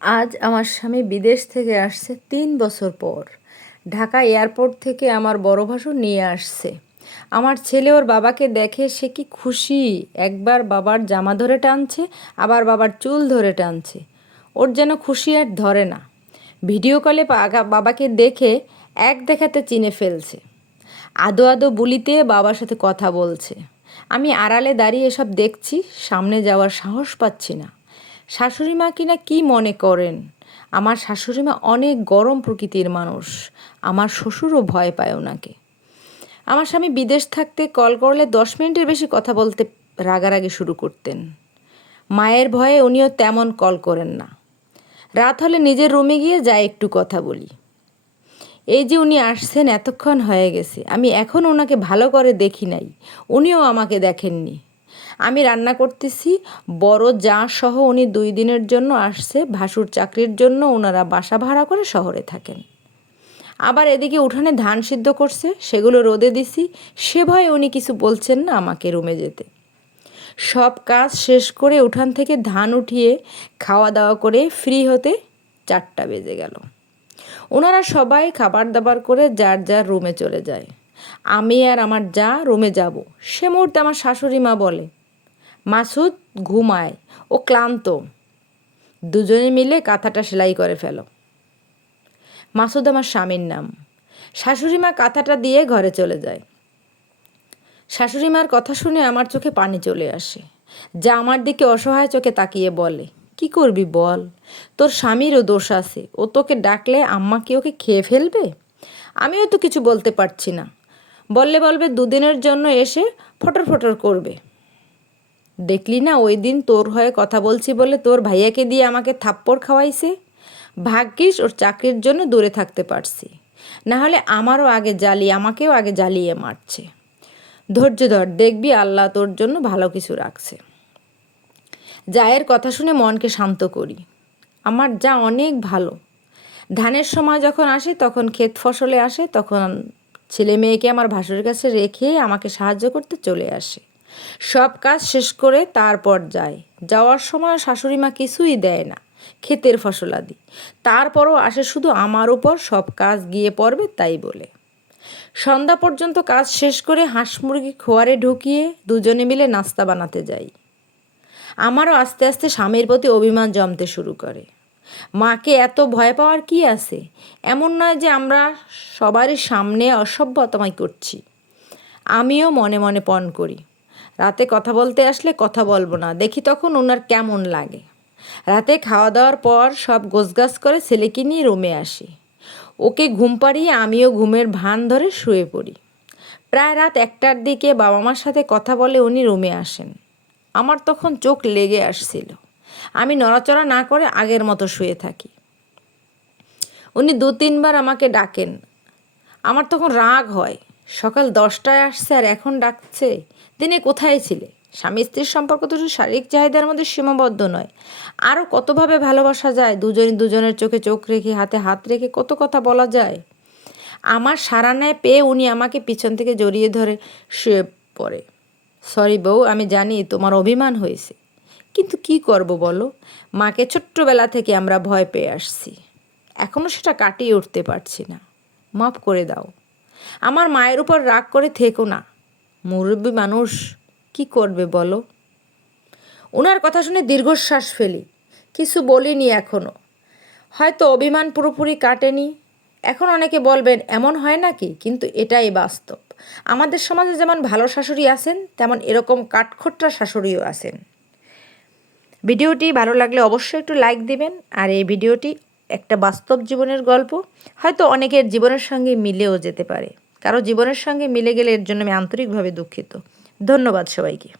আজ আমার স্বামী বিদেশ থেকে আসছে ৩ বছর পর। ঢাকা এয়ারপোর্ট থেকে আমার বড় ভাসুর নিয়ে আসছে। আমার ছেলে ওর বাবাকে দেখে সে কি খুশি! একবার বাবার জামা ধরে টানছে, আবার বাবার চুল ধরে টানছে। ওর যেন খুশি আর ধরে না। ভিডিও কলে বাবাকে দেখে এক দেখাতে চিনে ফেলছে। আদো আদো বুলিতে বাবার সাথে কথা বলছে। আমি আড়ালে দাঁড়িয়ে এসব দেখছি, সামনে যাওয়ার সাহস পাচ্ছি না। শাশুড়ি মা কিনা কি মনে করেন? আমার শাশুড়ি মা অনেক গরম প্রকৃতির মানুষ। আমার শ্বশুরও ভয় পায় ওনাকে। আমার স্বামী বিদেশ থাকতে কল করলে 10 মিনিটের বেশি কথা বলতে রাগারাগি শুরু করতেন। মায়ের ভয়ে উনিও তেমন কল করেন না। রাত হলে নিজের রুমে গিয়ে যাই একটু কথা বলি। এই যে উনি আসছেন এতক্ষণ হয়ে গেছে, আমি এখন ওনাকে ভালো করে দেখি নাই, উনিও আমাকে দেখেননি। আমি রান্না করতেছি, বড় জা সহ উনি 2 দিনের জন্য আসছে ভাসুর চাকরির জন্য। ওনারা বাসা ভাড়া করে শহরে থাকেন। আবার এদিকে উঠানে ধান সিদ্ধ করছে, সেগুলো রোদে দিছি। সে ভয়ে উনি কিছু বলছেন না আমাকে রুমে যেতে। সব কাজ শেষ করে উঠান থেকে ধান উঠিয়ে খাওয়া দাওয়া করে ফ্রি হতে 4টা বেজে গেল। ওনারা সবাই খাবার দাবার করে যার যার রুমে চলে যায়। আমি আর আমার যা রুমে যাব। সে মুহূর্তে আমার শাশুড়ি মা বলে, মাসুদ ঘুমায়, ও ক্লান্ত, দুজনে মিলে কাঁথাটা সেলাই করে ফেলো। মাসুদ আমার স্বামীর নাম। শাশুড়ি মা কাঁথাটা দিয়ে ঘরে চলে যায়। শাশুড়ি মার কথা শুনে আমার চোখে পানি চলে আসে। যা আমার দিকে অসহায় চোখে তাকিয়ে বলে, কি করবি বল, তোর স্বামীরও দোষ আছে, ও তোকে ডাকলে আম্মা কি ওকে খেয়ে ফেলবে? আমিও তো কিছু বলতে পারছি না। বললে বলবে 2 দিনের জন্য এসে ফটর ফটর করবে। দেখলি না ওই দিন তোর হয়ে কথা বলছি বলে তোর ভাইয়াকে দিয়ে আমাকে থাপ্পড় খাওয়াইছে। ভাগ্যিস ওর চাকরির জন্য দূরে থাকতে পারছি, না হলে আমাকেও আগে জ্বালিয়ে মারছে। ধৈর্য ধর, দেখবি আল্লাহ তোর জন্য ভালো কিছু রাখছে। জায়ের কথা শুনে মনকে শান্ত করি। আমার যা অনেক ভালো। ধানের সময় যখন আসে, তখন ক্ষেত ফসলে আসে, তখন ছেলে মেয়েকে আমার ভাসুরের কাছে রেখে আমাকে সাহায্য করতে চলে আসে। সব কাজ শেষ করে তারপর যায়। যাওয়ার সময় শাশুড়ি মা কিছুই দেয় না, ক্ষেতের ফসলাদি। তারপরও আসে শুধু আমার উপর সব কাজ গিয়ে পড়বে তাই বলে। সন্ধ্যা পর্যন্ত কাজ শেষ করে হাঁস মুরগি খোয়ারে ঢুকিয়ে দুজনে মিলে নাস্তা বানাতে যাই। আমারও আস্তে আস্তে স্বামীর প্রতি অভিমান জমতে শুরু করে। মাকে এত ভয় পাওয়ার কি আছে? এমন নয় যে আমরা সবারই সামনে অসভ্যতামাই করছি। আমিও মনে মনে পণ করি, রাতে কথা বলতে আসলে কথা বলবো না, দেখি তখন ওনার কেমন লাগে। রাতে খাওয়া দাওয়ার পর সব গোছগাছ করে ছেলেকে নিয়ে রুমে আসি। ওকে ঘুম পাড়িয়ে আমিও ঘুমের ভান ধরে শুয়ে পড়ি। প্রায় রাত 1টার দিকে বাবা মার সাথে কথা বলে উনি রুমে আসেন। আমার তখন চোখ লেগে আসছিল। আমি নড়াচড়া না করে আগের মতো শুয়ে থাকি। উনি 2-3বার আমাকে ডাকেন। আমার তখন রাগ হয়। সকাল 10টায় আসছে আর এখন ডাকছে। দিনে কোথায় ছিলে? স্বামী স্ত্রীর সম্পর্ক তো শুধু শারীরিক চাহিদার মধ্যে সীমাবদ্ধ নয়, আরও কতভাবে ভালোবাসা যায়। দুজনে দুজনের চোখে চোখ রেখে হাতে হাত রেখে কত কথা বলা যায়। আমার সাড়া নেয় পেয়ে উনি আমাকে পিছন থেকে জড়িয়ে ধরে শুয়ে পড়ে। সরি বউ, আমি জানি তোমার অভিমান হয়েছে, কিন্তু কি করব বলো? মাকে ছোট্টবেলা থেকে আমরা ভয় পেয়ে আসছি, এখনও সেটা কাটিয়ে উঠতে পারছি না। মাফ করে দাও। আমার মায়ের উপর রাগ করে থেকো না, মুরব্বী মানুষ, কি করবে বলো? ওনার কথা শুনে দীর্ঘশ্বাস ফেলি। কিছু বলিনি এখনও। হয়তো অভিমান পুরোপুরি কাটেনি। এখন অনেকে বলবেন এমন হয় নাকি, কিন্তু এটাই বাস্তব। আমাদের সমাজে যেমন ভালো শাশুড়ি আছেন, তেমন এরকম কাঠখোট্টা শাশুড়িও আছেন। ভিডিওটি ভালো লাগলে অবশ্যই একটু লাইক দিবেন। আর এই ভিডিওটি একটা বাস্তব জীবনের গল্প, হয়তো অনেকের জীবনের সঙ্গে মিলেও যেতে পারে। কারো জীবনের সঙ্গে মিলে গেলে এর জন্য আমি আন্তরিকভাবে দুঃখিত। ধন্যবাদ সবাইকে।